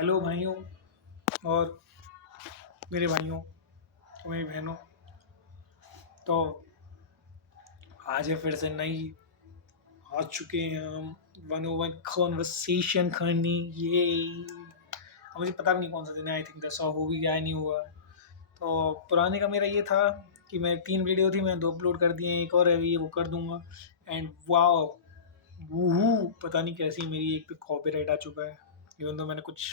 Hello भाइयों और मेरे भाइयों और मेरी बहनों। तो आज है फिर से नई आ चुके हैं हम 101 कॉन्वर्सेशन करनी। ये अब मुझे पता भी नहीं कौन सा दिन है। आई थिंक 10 हो भी गया नहीं हुआ है। तो पुराने का मेरा ये था कि मैं 3 वीडियो थी, मैंने 2 अपलोड कर दिए, एक और है अभी वो कर दूंगा। एंड वाओ, वूहू, पता नहीं कैसी मेरी एक पे कॉपीराइट आ चुका है। इवन तो मैंने कुछ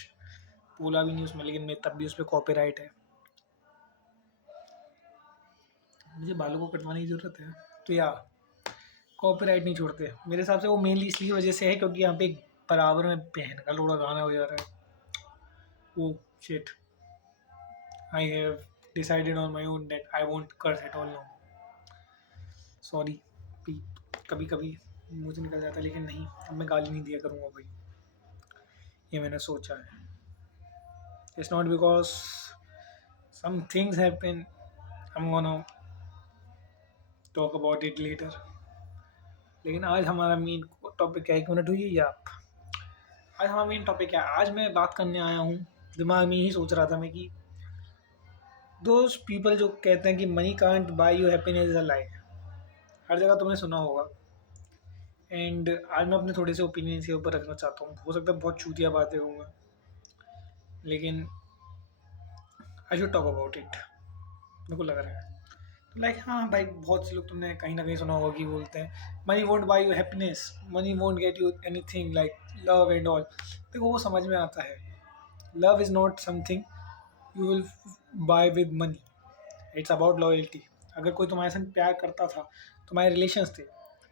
बोला भी नहीं उसमें, लेकिन मैं तब भी उस पर कॉपीराइट है। मुझे बालों को कटवाने की ज़रूरत है तो या कॉपीराइट नहीं छोड़ते मेरे हिसाब से। वो मेनली इसलिए वजह से है क्योंकि यहाँ पे एक बराबर में बहन का लोड़ा गाना हो जा रहा है। वो shit, I have decided on my own that I won't curse at all now. Sorry, कभी कभी मुंह से निकल जाता है, लेकिन नहीं, अब मैं गाली नहीं दिया करूँगा भाई। ये मैंने सोचा है। It's not because some things happen, I am gonna talk about it later. लेकिन आज हमारा मेन टॉपिक है, 1 मिनट हुई है या आज हमारा मेन टॉपिक है। आज मैं बात करने आया हूँ, दिमाग में यही सोच रहा था मैं कि दोज पीपल जो कहते हैं कि money can't buy you happiness is a lie. हर जगह तुमने सुना होगा। एंड आज मैं अपने थोड़े से ओपिनियन के ऊपर रखना चाहता हूँ। हो सकता है बहुत चूतिया बातें होंगी, लेकिन I should talk about it, मेरे को लग रहा है। तो लाइक हाँ भाई, बहुत से लोग तुमने कहीं ना कहीं सुना होगा कि बोलते हैं money won't buy you happiness, money won't get you anything like love and all. देखो वो समझ में आता है। Love is not something you will buy with money, it's about loyalty. अगर कोई तुम्हारे संग प्यार करता था, तुम्हारे रिलेशंस थे,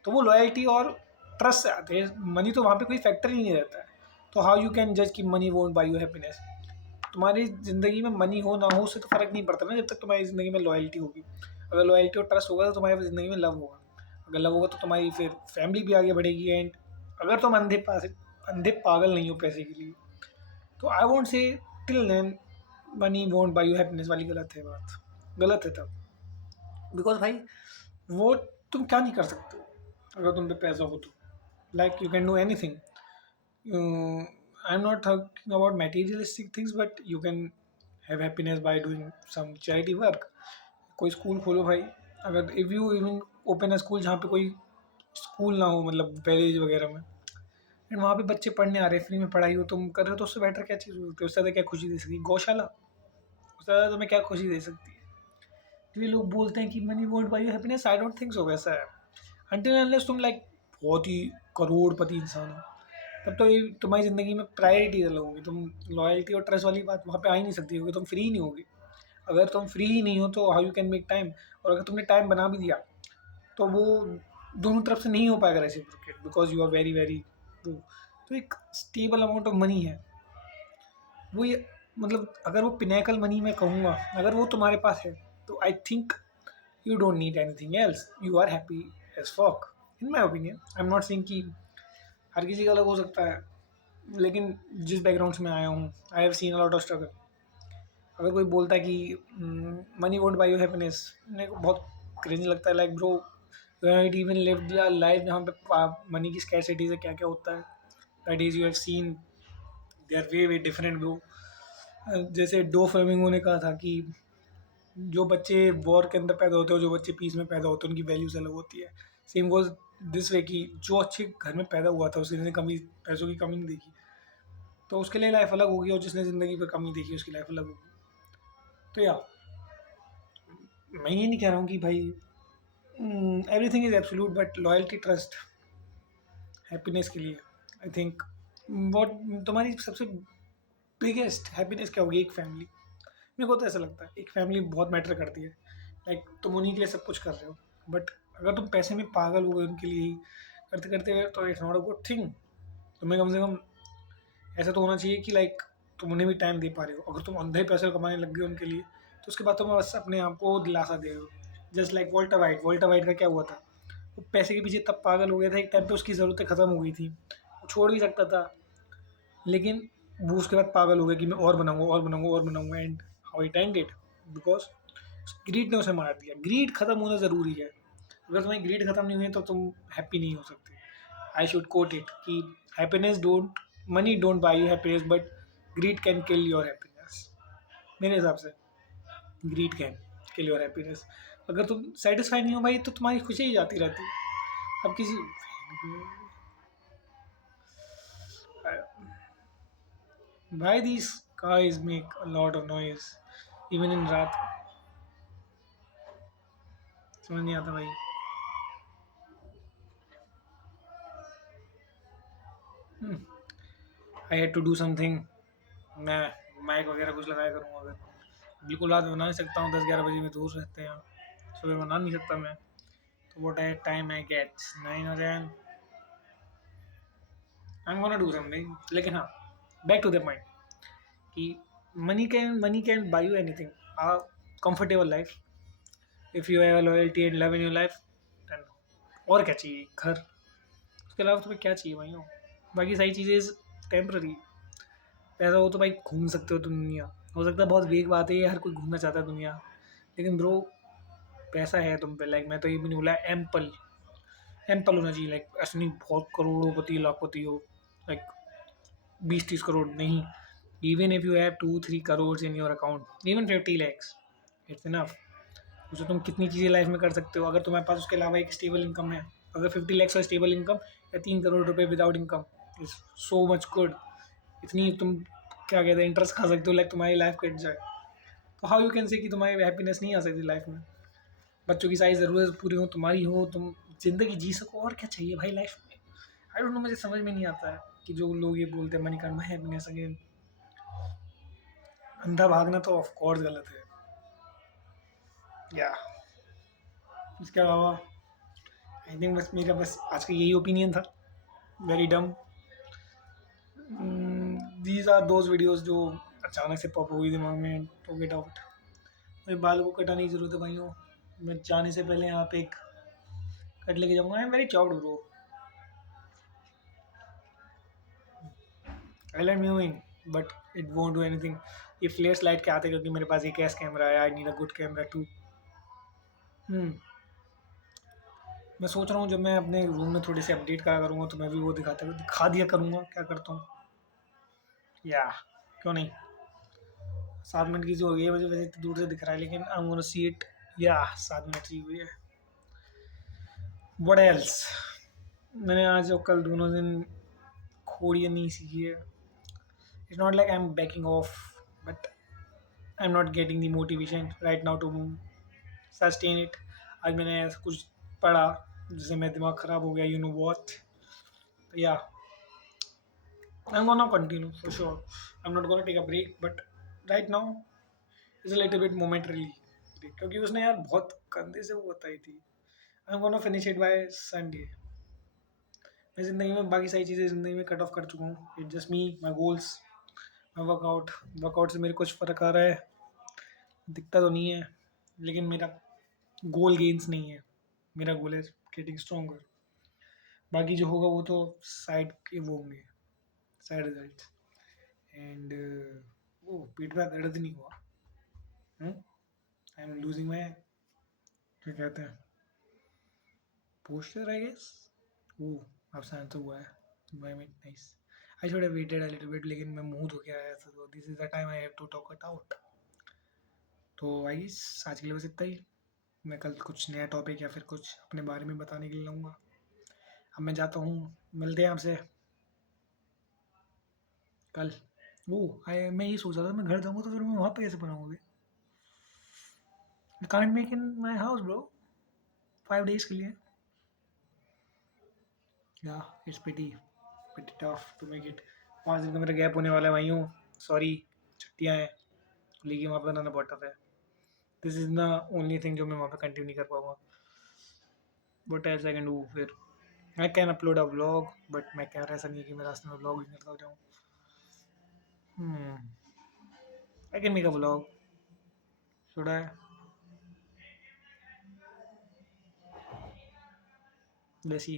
तो वो लॉयल्टी और ट्रस्ट से आते हैं। मनी तो वहाँ पे कोई फैक्टर ही नहीं रहता है। तो हाउ यू कैन जज कि money won't buy you happiness. तुम्हारी ज़िंदगी में मनी हो ना हो उससे तो फ़र्क नहीं पड़ता ना, जब तक तुम्हारी ज़िंदगी में लॉयल्टी होगी। अगर लॉयल्टी और ट्रस्ट होगा तो तुम्हारी ज़िंदगी में लव होगा। अगर लव होगा तो तुम्हारी फिर फैमिली भी आगे बढ़ेगी। एंड अगर तुम अंधे पागल नहीं हो पैसे के लिए, तो I won't say till then money won't buy you happiness वाली गलत है बात, गलत है तब। बिकॉज भाई वो तुम क्या नहीं कर सकते अगर तुम पे पैसा हो तो। Like you can do anything. I am not talking about materialistic things, but you can have happiness by doing some charity work. कोई स्कूल खोलो भाई। अगर if you even open a school जहाँ पे कोई स्कूल ना हो, मतलब विलेज वगैरह में, एंड वहाँ पे बच्चे पढ़ने आ रहे हैं, फ्री में पढ़ाई हो, तुम कर रहे हो, तो उससे बेटर क्या चीज़ हो सकती है? उससे ज़्यादा क्या खुशी दे सकती है गौशाला? उससे ज़्यादा तुम्हें क्या खुशी दे सकती है? इसलिए लोग बोलते हैं कि money won't buy you happiness. I don't think so वैसा है। अनटिल अनलेस तुम लाइक बहुत ही करोड़पति इंसान हो, तब तो ये तुम्हारी ज़िंदगी में प्रायोरिटी अलग होगी। तुम लॉयल्टी और ट्रस्ट वाली बात वहाँ पे आ ही नहीं सकती, क्योंकि तुम फ्री ही नहीं होगी। अगर तुम फ्री ही नहीं हो तो how you can make time. और अगर तुमने टाइम बना भी दिया तो वो दोनों तरफ से नहीं हो पाएगा reciprocate, because you are very very वो। तो एक स्टेबल अमाउंट ऑफ मनी है वो, ये मतलब अगर वो पिनेकल मनी मैं कहूँगा, अगर वो तुम्हारे पास है, तो I think you don't need anything else, you are happy as fuck. In my opinion, I am not saying कि हर किसी का अलग हो सकता है, लेकिन जिस बैकग्राउंड से मैं आया हूँ, I have seen a lot of struggle. अगर कोई बोलता है कि money won't buy you happiness, मेरे को बहुत क्रिंज लगता है। Like bro, it even lived a life जहाँ पे मनी की स्कैरसिटी से क्या क्या होता है। That is you have seen they are way way different bro. जैसे डो फ्लेमिंगो ने कहा था कि जो बच्चे वॉर के अंदर पैदा होते हैं, जो बच्चे पीस में पैदा होते हैं, उनकी वैल्यूज अलग होती है। सेम गोज दिस वे कि जो अच्छे घर में पैदा हुआ था उसने कमी, पैसों की कमी नहीं देखी, तो उसके लिए लाइफ अलग होगी। और जिसने ज़िंदगी पर कमी देखी उसकी लाइफ अलग होगी। तो या मैं ये नहीं कह रहा हूँ कि भाई everything is absolute, but loyalty trust happiness के लिए आई थिंक वॉट तुम्हारी सबसे बिगेस्ट हैप्पीनेस क्या होगी? एक फैमिली। मेरे को तो ऐसा लगता है एक फैमिली बहुत मैटर करती है। लाइक तुम उन्हीं के लिए सब कुछ कर रहे हो, बट अगर तुम पैसे में पागल हो गए उनके लिए ही करते करते, तो it's not a good thing. तुम्हें कम से कम ऐसा तो होना चाहिए कि लाइक तुम उन्हें भी टाइम दे पा रहे हो। अगर तुम अंधे पैसे कमाने लग गए उनके लिए, तो उसके बाद तुम बस अपने आप को दिलासा दे रहे हो। जस्ट लाइक वोल्टर वाइट का क्या हुआ था? वो पैसे के पीछे तब पागल हो गया था, एक टाइम पे उसकी ज़रूरतें ख़त्म हो गई थी, वो छोड़ भी सकता था, लेकिन वो उसके बाद पागल हो गया कि मैं और बनाऊंगा और बनाऊंगा और बनाऊंगा। And how it ended, because greed ने उसे मार दिया। ग्रीड खत्म होना ज़रूरी है। अगर तुम्हारी ग्रीड खत्म नहीं हुई तो तुम हैप्पी नहीं हो सकते। आई शुड कोट इट कि happiness don't, money don't buy you happiness, but greed can kill your happiness. मेरे हिसाब से greed can kill your happiness. अगर तुम सेटिस्फाई नहीं हो भाई तो तुम्हारी खुशी ही जाती रहती। अब किसी why these guys make a lot of noise even in रात, समझ नहीं आता भाई। I had to do something. मैं माइक वगैरह कुछ लगाया करूँगा। अगर बिल्कुल रात बना नहीं सकता हूँ, 10-11 बजे में दूर रहते हैं, सुबह बना नहीं सकता मैं, तो वो time I get 9 or 10 I am gonna do something. लेकिन हाँ, बैक टू द पॉइंट कि money can buy you anything, a comfortable life if you have a loyalty and love in your life, then और क्या चाहिए, घर, उसके अलावा तुम्हें क्या चाहिए भाई? बाकी सारी चीज़ें टेम्प्ररी। पैसा हो तो भाई घूम सकते हो तुम दुनिया। हो सकता है बहुत वेग बात है ये, हर कोई घूमना चाहता है दुनिया, लेकिन ब्रो पैसा है तुम पे, लाइक मैं तो ये भी नहीं बोला एम्पल होना चाहिए, लाइक ऐसा नहीं बहुत करोड़पति लाखपति हो, लाइक 20-30 करोड़ नहीं। Even if you have 2-3 crore in your account, even 50 lakhs, it's enough. उससे तुम कितनी चीज़ें लाइफ में कर सकते हो। अगर तुम्हारे पास उसके अलावा एक स्टेबल इनकम है, अगर 50 lakhs का स्टेबल इनकम या 3 करोड़ रुपए without income, is so much good. इतनी तुम क्या कहते हैं इंटरेस्ट खा सकते हो, लाइक तुम्हारी लाइफ कट जाए, तो हाउ यू कैन से कि तुम्हारी हैप्पीनेस नहीं आ सकती लाइफ में। बच्चों की सारी ज़रूरत पूरी हो, तुम्हारी हो, तुम ज़िंदगी जी सको, और क्या चाहिए भाई लाइफ में? आई डोंट नो, मुझे समझ में नहीं आता है कि जो लोग ये बोलते हैं मनी करना हैप्पीनेस अगेन। अंधा भागना तो ऑफ कोर्स गलत है या इसके अलावा आई थिंक बस मेरा बस आज का यही ओपिनियन था, वेरी डम। दीज आर दोज वीडियोस जो अचानक से पॉप हुई दिमाग में, टू गेट आउट। मेरे बाल को कटाने की ज़रूरत है भाइयों। मैं जाने से पहले यहाँ पे एक कट लेके जाऊँगा। आई एम वेरी चाउड bro, I let me moving but it won't do anything. ये फ्लेयर्स लाइट के आते क्योंकि मेरे पास एक एस कैमरा है, I need a good camera too. मैं सोच रहा हूँ जब मैं अपने रूम में थोड़ी सी अपडेट करा करूँगा तो मैं भी वो दिखा दिया करूँगा क्या करता हूँ, या क्यों नहीं। 7 मिनट की जो हुई है वजह वजह इतनी दूर से दिख रहा है, लेकिन आई एम गोना सी इट। या 7 मिनट की हुई है। व्हाट एल्स, मैंने आज और कल दोनों दिन खोड़ियाँ नहीं सीखी है। It's not like I am backing off, but I am not getting the motivation right now to sustain it. आज मैंने ऐसा कुछ पढ़ा जिससे मेरा दिमाग ख़राब हो गया, यू नो व्हाट। या I'm gonna continue for sure. I'm not gonna take a break, but right now is a little bit momentarily, क्योंकि उसने यार बहुत कंधे से वो बताई थी। I'm gonna finish it by Sunday. मैं ज़िंदगी में बाकी सारी चीज़ें ज़िंदगी में कट ऑफ कर चुका हूँ। It just me, my goals, my workout से मेरे कुछ फ़र्क आ रहा है, दिखता तो नहीं है, लेकिन मेरा गोल गेन्स नहीं है। मेरा गोल है गेटिंग स्ट्रॉन्गर। बाकी जो होगा वो तो साइड के वो होंगे, साइड रिजल्ट। एंड वो पीठ में दर्द नहीं हुआ। आई एम लूजिंग माई, क्या कहते हैं, पोस्टर आई गेस। वो अब शांत तो हुआ है, environment nice. I should have waited a little bit, लेकिन मैं मुंह धो के आया था, तो this is the time I have to talk it out. तो आई गेस आज के लिए बस इतना ही। मैं कल कुछ नया टॉपिक या फिर कुछ अपने बारे में बताने के लिए लाऊंगा। अब मैं जाता हूँ, मिलते हैं आपसे कल। वो मैं ये सोच रहा था मैं घर जाऊँगा तो फिर मैं वहाँ पे कैसे बनाऊँगी? I can't make in my house bro, 5 days के लिए। Yeah, it's pretty tough to make it। 5 दिन का मेरा गैप होने वाला है भाइयों, सॉरी, छुट्टियाँ हैं, लेकिन वहाँ पे बनाना बहुत टफ है। This is the only thing जो मैं वहाँ पे कंटिन्यू नहीं कर पाऊँगा। But else I can do, फिर I can upload a vlog, but मैं कह रहा ऐसा नहीं है कि मैं रास्ते में व्लॉग ही करता जाऊँ। I can make a vlog, should I? वैसी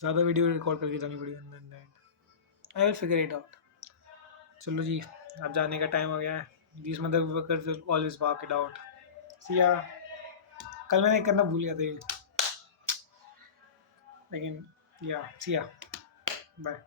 ज़्यादा वीडियो रिकॉर्ड करके जानी पड़ी, I will figure it out. चलो जी, अब जाने का टाइम हो गया है। This motherfuckers will always work it out. See ya. कल मैंने करना भूल गया था ये, लेकिन या सी या, बाय।